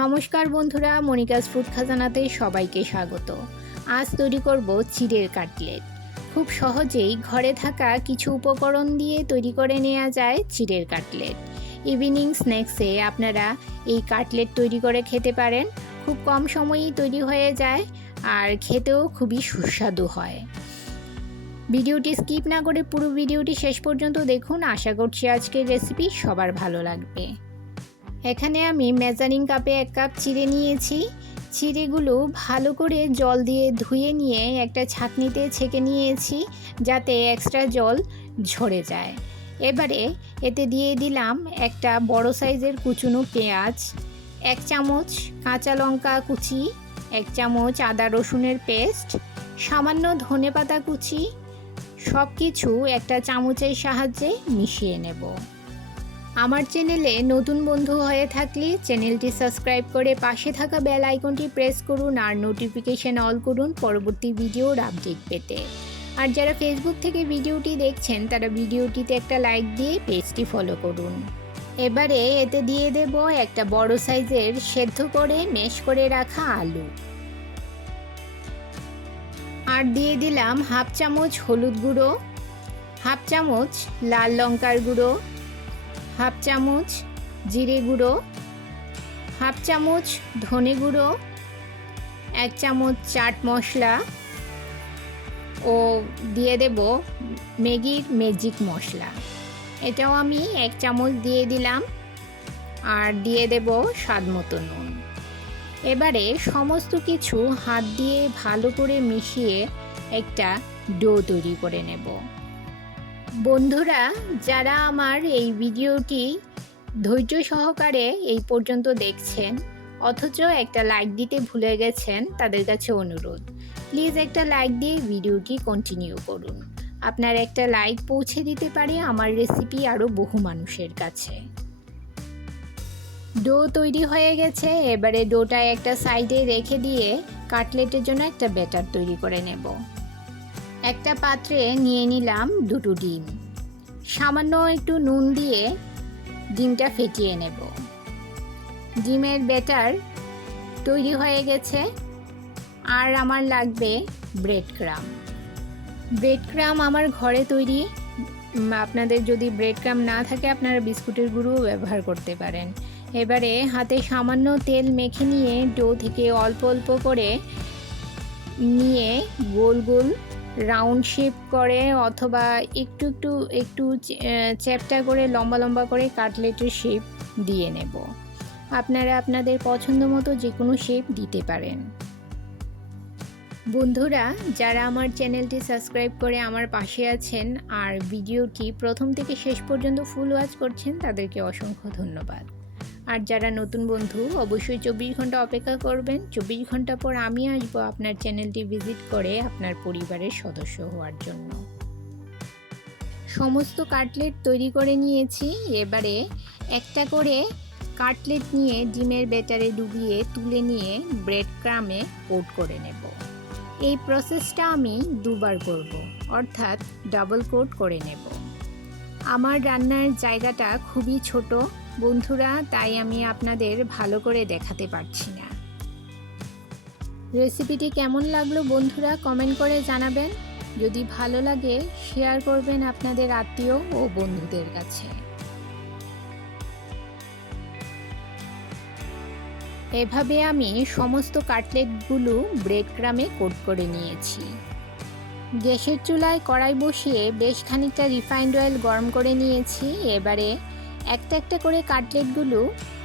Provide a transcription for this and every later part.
নমস্কার বন্ধুরা, Monica's food খাজানাতে সবাইকে স্বাগত। আজ তৈরি করব চিড়ের কাটলেট। খুব সহজেই ঘরে থাকা কিছু উপকরণ দিয়ে তৈরি করে নেওয়া যায় চিড়ের কাটলেট। ইভিনিং স্ন্যাক্সে আপনারা এই কাটলেট তৈরি করে খেতে পারেন। খুব কম সময়েই তৈরি হয়ে যায় আর খেতেও খুবই সুস্বাদু হয়। ভিডিওটি স্কিপ না করে পুরো ভিডিওটি শেষ পর্যন্ত দেখুন। আশা করছি আজকের রেসিপি সবার ভালো লাগবে। এখানে আমি মেজারিং কাপে 1 কাপ চিড়ে নিয়েছি। চিড়েগুলো ভালো করে জল দিয়ে ধুয়ে নিয়ে একটা ছাঁকনিতে ছেঁকে নিয়েছি যাতে এক্সট্রা জল ঝরে যায়। এবারে এতে দিয়ে দিলাম একটা বড় সাইজের কুচনো পেঁয়াজ, 1 চামচ কাঁচা লঙ্কা কুচি, 1 চামচ আদা রসুনের পেস্ট, সামান্য ধনেপাতা কুচি। সব কিছু একটা চামচের সাহায্যে মিশিয়ে নেব। আমার চ্যানেলে নতুন বন্ধু হয়ে থাকলে চ্যানেলটি সাবস্ক্রাইব করে পাশে থাকা বেল আইকনটি প্রেস করুন আর নোটিফিকেশন অল করুন পরবর্তী ভিডিওর আপডেট পেতে। আর যারা ফেসবুক থেকে ভিডিওটি দেখছেন তারা ভিডিওটিতে একটা লাইক দিয়ে পেজটি ফলো করুন। এবারে এতে দিয়ে দেব একটা বড় সাইজের সেদ্ধ করে ম্যাশ করে রাখা আলু, আর দিয়ে দিলাম 1/2 চামচ হলুদ গুঁড়ো, 1/2 চামচ লাল লঙ্কার গুঁড়ো, 1/2 চামচ জিরে গুঁড়ো, 1/2 চামচ ধনে গুঁড়ো, 1 চামচ চাট মশলা ও দিয়ে দেব ম্যাগির ম্যাজিক মশলা। এটাও আমি 1 চামচ দিয়ে দিলাম আর দিয়ে দেব স্বাদ মতো নুন। এবারে সমস্ত কিছু হাত দিয়ে ভালো করে মিশিয়ে একটা ডো তৈরি করে নেব। বন্ধুরা, যারা আমার এই ভিডিওটি ধৈর্য সহকারে এই পর্যন্ত দেখছেন অথচ একটা লাইক দিতে ভুলে গেছেন, তাদের কাছে অনুরোধ, প্লিজ একটা লাইক দিয়ে ভিডিওটি কন্টিনিউ করুন। আপনার একটা লাইক পৌঁছে দিতে পারে আমার রেসিপি আরও বহু মানুষের কাছে। ডো তৈরি হয়ে গেছে। এবারে ডোটা একটা সাইডে রেখে দিয়ে কাটলেটের জন্য একটা ব্যাটার তৈরি করে নেব। একটা পাত্রে নিয়ে নিলাম 2টো ডিম, সামান্য একটু নুন দিয়ে ডিমটা ফেটিয়ে নেব। ডিমের ব্যাটার তৈরি হয়ে গেছে। আর আমার লাগবে ব্রেড ক্রাম। ব্রেড ক্রাম আমার ঘরে তৈরি। আপনাদের যদি ব্রেড ক্রাম না থাকে আপনারা বিস্কুটের গুঁড়োও ব্যবহার করতে পারেন। এবারে হাতে সামান্য তেল মেখে নিয়ে ডো থেকে অল্প অল্প করে নিয়ে গোল গোল রাউন্ড শেপ করে অথবা একটু চ্যাপ্টা করে লম্বা লম্বা করে কাটলেটের শেপ দিয়ে নেব। আপনারা আপনাদের পছন্দ মতো যে কোনো শেপ দিতে পারেন। বন্ধুরা, যারা আমার চ্যানেলটি সাবস্ক্রাইব করে আমার পাশে আছেন আর ভিডিওটি প্রথম থেকে শেষ পর্যন্ত ফুল ওয়াচ করছেন তাদেরকে অসংখ্য ধন্যবাদ। আর যারা নতুন বন্ধু অবশ্যই 24 ঘন্টা অপেক্ষা করবেন। 24 ঘন্টা পর আমি আসবো আপনার চ্যানেলটি ভিজিট করে আপনার পরিবারের সদস্য হওয়ার জন্য। সমস্ত কাটলেট তৈরি করে নিয়েছি। এবারে একটা করে কাটলেট নিয়ে ডিমের ব্যাটারে ডুবিয়ে তুলে নিয়ে ব্রেড ক্রামে কোট করে নেব। এই প্রসেসটা আমি 2 বার করব, অর্থাৎ ডাবল কোট করে নেব। আমার রান্নার জায়গাটা খুবই ছোট বন্ধুরা, তাই আমি আপনাদের ভালো করে দেখাতে পারছি না। রেসিপিটি কেমন লাগলো বন্ধুরা কমেন্ট করে জানাবেন। যদি ভালো লাগে শেয়ার করবেন আপনাদের আত্মীয় ও বন্ধুদের কাছে। এভাবে আমি সমস্ত কাটলেটগুলো ব্রেড ক্রামে কোট করে নিয়েছি। গ্যাসের চুলায় কড়াই বসিয়ে বেশ খানিকটা রিফাইন্ড অয়েল গরম করে নিয়েছি। এবারে একটা একটা করে কাটলেটগুলো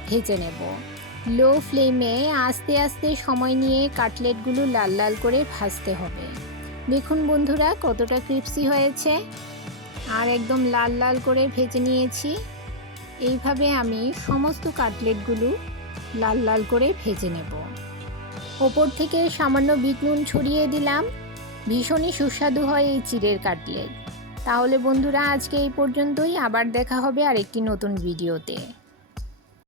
ভেজে নেব। লো ফ্লেমে আস্তে আস্তে সময় নিয়ে কাটলেটগুলো লাল লাল করে ভাজতে হবে। দেখুন বন্ধুরা কতটা ক্রিস্পি হয়েছে আর একদম লাল লাল করে ভেজে নিয়েছি। এইভাবে আমি সমস্ত কাটলেটগুলো লাল লাল করে ভেজে নেব। ওপর থেকে সামান্য বিট নুন ছড়িয়ে দিলাম। ভীষণই সুস্বাদু হয় এই চিড়ের কাটলেট। তাহলে বন্ধুরা আজকে এই পর্যন্তই। আবার দেখা হবে আরেকটি নতুন ভিডিওতে।